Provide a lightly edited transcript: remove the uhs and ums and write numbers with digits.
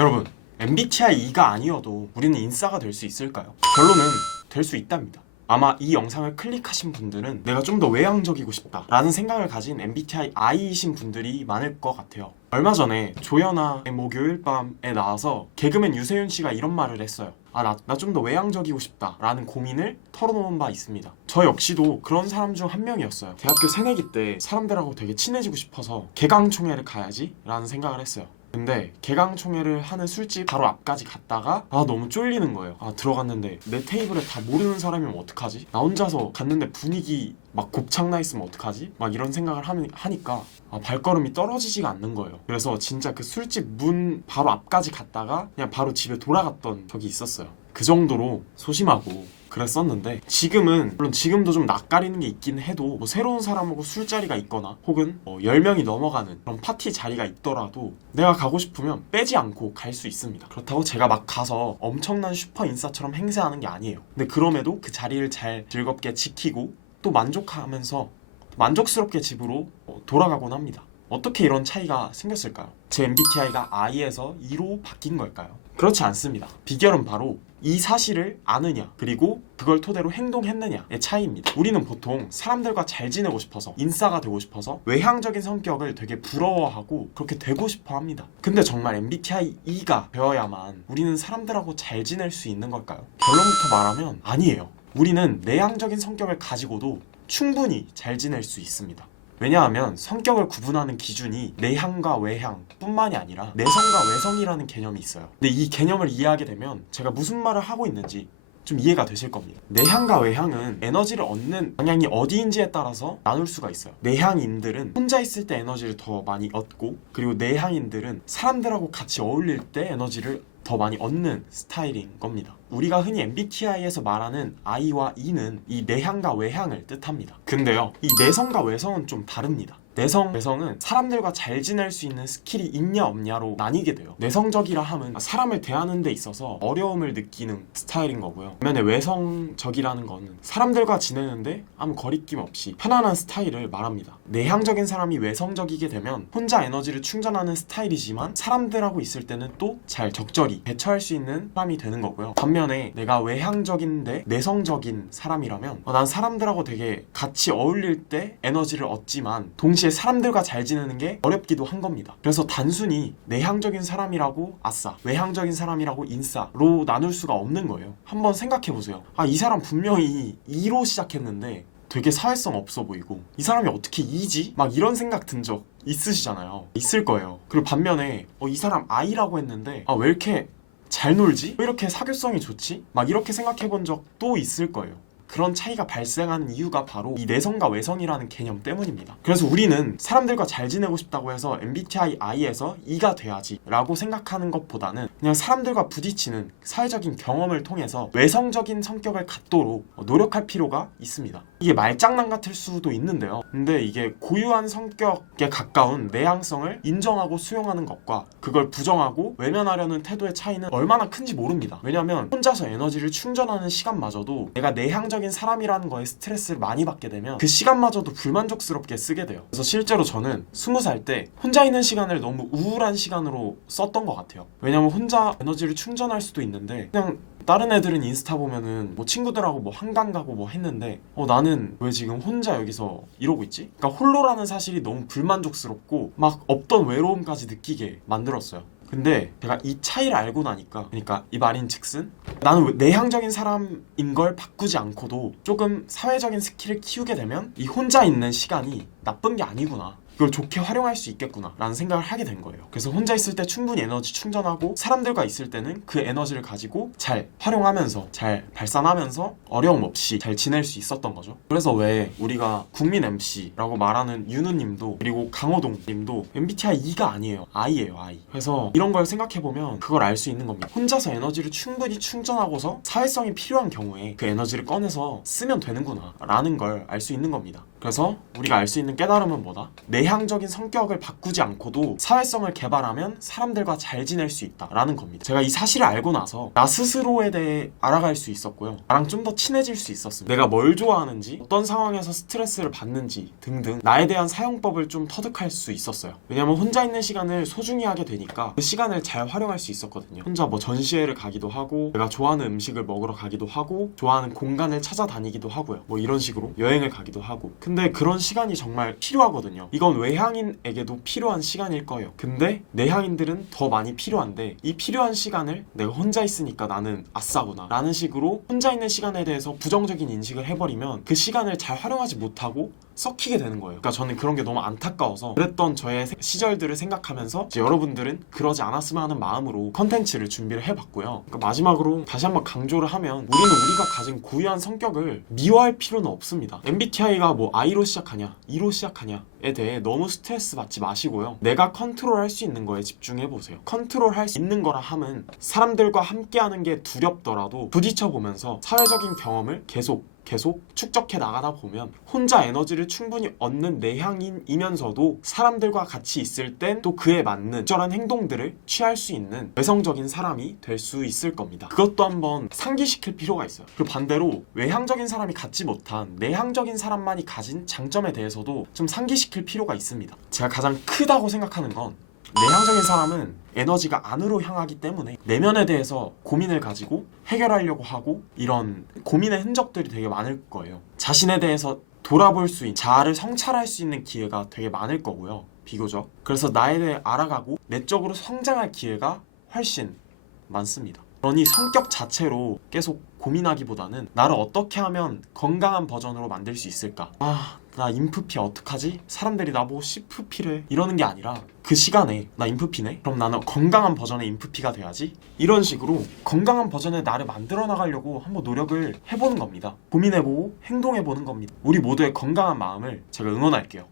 여러분, MBTI E가 아니어도 우리는 인싸가 될 수 있을까요? 결론은 될 수 있답니다. 아마 이 영상을 클릭하신 분들은 내가 좀 더 외향적이고 싶다 라는 생각을 가진 MBTI I이신 분들이 많을 것 같아요. 얼마 전에 조연아의 목요일 밤에 나와서 개그맨 유세윤 씨가 이런 말을 했어요. 나 좀 더 외향적이고 싶다 라는 고민을 털어놓은 바 있습니다. 저 역시도 그런 사람 중 한 명이었어요. 대학교 새내기 때 사람들하고 되게 친해지고 싶어서 개강총회를 가야지 라는 생각을 했어요. 근데 개강총회를 하는 술집 바로 앞까지 갔다가 너무 쫄리는 거예요. 들어갔는데 내 테이블에 다 모르는 사람이면 어떡하지? 나 혼자서 갔는데 분위기 막 곱창나 있으면 어떡하지? 막 이런 생각을 하니까 발걸음이 떨어지지가 않는 거예요. 그래서 진짜 그 술집 문 바로 앞까지 갔다가 그냥 바로 집에 돌아갔던 적이 있었어요. 그 정도로 소심하고 그랬었는데, 지금은 물론 지금도 좀 낯가리는 게 있긴 해도 새로운 사람하고 술자리가 있거나 혹은 10명이 넘어가는 그런 파티 자리가 있더라도 내가 가고 싶으면 빼지 않고 갈 수 있습니다. 그렇다고 제가 막 가서 엄청난 슈퍼 인싸처럼 행세하는 게 아니에요. 근데 그럼에도 그 자리를 잘 즐겁게 지키고 또 만족하면서 만족스럽게 집으로 돌아가곤 합니다. 어떻게 이런 차이가 생겼을까요? 제 MBTI가 I에서 E로 바뀐 걸까요? 그렇지 않습니다. 비결은 바로 이 사실을 아느냐, 그리고 그걸 토대로 행동했느냐의 차이입니다. 우리는 보통 사람들과 잘 지내고 싶어서, 인싸가 되고 싶어서 외향적인 성격을 되게 부러워하고 그렇게 되고 싶어 합니다. 근데 정말 MBTI E가 되어야만 우리는 사람들하고 잘 지낼 수 있는 걸까요? 결론부터 말하면 아니에요. 우리는 내향적인 성격을 가지고도 충분히 잘 지낼 수 있습니다. 왜냐하면 성격을 구분하는 기준이 내향과 외향 뿐만이 아니라 내성과 외성이라는 개념이 있어요. 근데 이 개념을 이해하게 되면 제가 무슨 말을 하고 있는지 좀 이해가 되실 겁니다. 내향과 외향은 에너지를 얻는 방향이 어디인지에 따라서 나눌 수가 있어요. 내향인들은 혼자 있을 때 에너지를 더 많이 얻고, 그리고 내향인들은 사람들하고 같이 어울릴 때 에너지를 더 많이 얻는 스타일인 겁니다. 우리가 흔히 MBTI에서 말하는 I와 E는 이 내향과 외향을 뜻합니다. 근데요, 이 내성과 외성은 좀 다릅니다. 내성, 외성은 사람들과 잘 지낼 수 있는 스킬이 있냐 없냐로 나뉘게 돼요. 내성적이라 함은 사람을 대하는 데 있어서 어려움을 느끼는 스타일인 거고요. 반면에 외성적이라는 거는 사람들과 지내는데 아무 거리낌 없이 편안한 스타일을 말합니다. 내향적인 사람이 외성적이게 되면 혼자 에너지를 충전하는 스타일이지만 사람들하고 있을 때는 또 잘 적절히 대처할 수 있는 사람이 되는 거고요. 반면에 내가 외향적인데 내성적인 사람이라면 난 사람들하고 되게 같이 어울릴 때 에너지를 얻지만 동시에 사람들과 잘 지내는 게 어렵기도 한 겁니다. 그래서 단순히 내향적인 사람이라고 아싸, 외향적인 사람이라고 인싸로 나눌 수가 없는 거예요. 한번 생각해보세요. 이 사람 분명히 E로 시작했는데 되게 사회성 없어 보이고 이 사람이 어떻게 E지? 막 이런 생각 든 적 있으시잖아요. 있을 거예요. 그리고 반면에 이 사람 I라고 했는데 왜 이렇게 잘 놀지? 왜 이렇게 사교성이 좋지? 막 이렇게 생각해 본 적도 있을 거예요. 그런 차이가 발생하는 이유가 바로 이 내성과 외성이라는 개념 때문입니다. 그래서 우리는 사람들과 잘 지내고 싶다고 해서 MBTI I에서 E가 돼야지 라고 생각하는 것보다는 그냥 사람들과 부딪히는 사회적인 경험을 통해서 외성적인 성격을 갖도록 노력할 필요가 있습니다. 이게 말장난 같을 수도 있는데요. 근데 이게 고유한 성격에 가까운 내향성을 인정하고 수용하는 것과 그걸 부정하고 외면하려는 태도의 차이는 얼마나 큰지 모릅니다. 왜냐면 혼자서 에너지를 충전하는 시간마저도 내가 내향적인 사람이라는 거에 스트레스를 많이 받게 되면 그 시간마저도 불만족스럽게 쓰게 돼요. 그래서 실제로 저는 20살 때 혼자 있는 시간을 너무 우울한 시간으로 썼던 것 같아요. 왜냐면 혼자 에너지를 충전할 수도 있는데 그냥 다른 애들은 인스타 보면은 친구들하고 한강 가고 했는데 나는 왜 지금 혼자 여기서 이러고 있지? 그러니까 홀로라는 사실이 너무 불만족스럽고 막 없던 외로움까지 느끼게 만들었어요. 근데 제가 이 차이를 알고 나니까, 그러니까 이 말인 즉슨 나는 내향적인 사람인 걸 바꾸지 않고도 조금 사회적인 스킬을 키우게 되면 이 혼자 있는 시간이 나쁜 게 아니구나, 이걸 좋게 활용할 수 있겠구나 라는 생각을 하게 된 거예요. 그래서 혼자 있을 때 충분히 에너지 충전하고 사람들과 있을 때는 그 에너지를 가지고 잘 활용하면서 잘 발산하면서 어려움 없이 잘 지낼 수 있었던 거죠. 그래서 왜 우리가 국민 MC라고 말하는 윤우님도 그리고 강호동님도 MBTI E가 아니에요. I예요, I. 그래서 이런 걸 생각해보면 그걸 알 수 있는 겁니다. 혼자서 에너지를 충분히 충전하고서 사회성이 필요한 경우에 그 에너지를 꺼내서 쓰면 되는구나 라는 걸 알 수 있는 겁니다. 그래서 우리가 알 수 있는 깨달음은 뭐다? 내향적인 성격을 바꾸지 않고도 사회성을 개발하면 사람들과 잘 지낼 수 있다라는 겁니다. 제가 이 사실을 알고 나서 나 스스로에 대해 알아갈 수 있었고요. 나랑 좀 더 친해질 수 있었습니다. 내가 뭘 좋아하는지, 어떤 상황에서 스트레스를 받는지 등등 나에 대한 사용법을 좀 터득할 수 있었어요. 왜냐면 혼자 있는 시간을 소중히 하게 되니까 그 시간을 잘 활용할 수 있었거든요. 혼자 뭐 전시회를 가기도 하고, 내가 좋아하는 음식을 먹으러 가기도 하고, 좋아하는 공간을 찾아다니기도 하고요. 뭐 이런 식으로 여행을 가기도 하고. 근데 그런 시간이 정말 필요하거든요. 이건 외향인에게도 필요한 시간일 거예요. 근데 내향인들은 더 많이 필요한데, 이 필요한 시간을 내가 혼자 있으니까 나는 아싸구나 라는 식으로 혼자 있는 시간에 대해서 부정적인 인식을 해버리면 그 시간을 잘 활용하지 못하고 썩히게 되는 거예요. 그러니까 저는 그런 게 너무 안타까워서 그랬던 저의 시절들을 생각하면서 이제 여러분들은 그러지 않았으면 하는 마음으로 컨텐츠를 준비를 해봤고요. 그러니까 마지막으로 다시 한번 강조를 하면, 우리는 우리가 가진 고유한 성격을 미워할 필요는 없습니다. MBTI가 뭐 I로 시작하냐, E로 시작하냐에 대해 너무 스트레스 받지 마시고요. 내가 컨트롤할 수 있는 거에 집중해보세요. 컨트롤할 수 있는 거라 함은 사람들과 함께하는 게 두렵더라도 부딪혀보면서 사회적인 경험을 계속 축적해 나가다 보면 혼자 에너지를 충분히 얻는 내향인이면서도 사람들과 같이 있을 땐 또 그에 맞는 적절한 행동들을 취할 수 있는 외성적인 사람이 될 수 있을 겁니다. 그것도 한번 상기시킬 필요가 있어요. 그리고 반대로 외향적인 사람이 갖지 못한 내향적인 사람만이 가진 장점에 대해서도 좀 상기시킬 필요가 있습니다. 제가 가장 크다고 생각하는 건, 내향적인 사람은 에너지가 안으로 향하기 때문에 내면에 대해서 고민을 가지고 해결하려고 하고, 이런 고민의 흔적들이 되게 많을 거예요. 자신에 대해서 돌아볼 수 있는, 자아를 성찰할 수 있는 기회가 되게 많을 거고요, 비교적. 그래서 나에 대해 알아가고 내적으로 성장할 기회가 훨씬 많습니다. 그러니 성격 자체로 계속 고민하기보다는 나를 어떻게 하면 건강한 버전으로 만들 수 있을까? 나 인프피 어떡하지? 사람들이 나보고 시프피래 이러는 게 아니라, 그 시간에 나 인프피네? 그럼 나는 건강한 버전의 인프피가 돼야지? 이런 식으로 건강한 버전의 나를 만들어 나가려고 한번 노력을 해보는 겁니다. 고민해보고 행동해보는 겁니다. 우리 모두의 건강한 마음을 제가 응원할게요.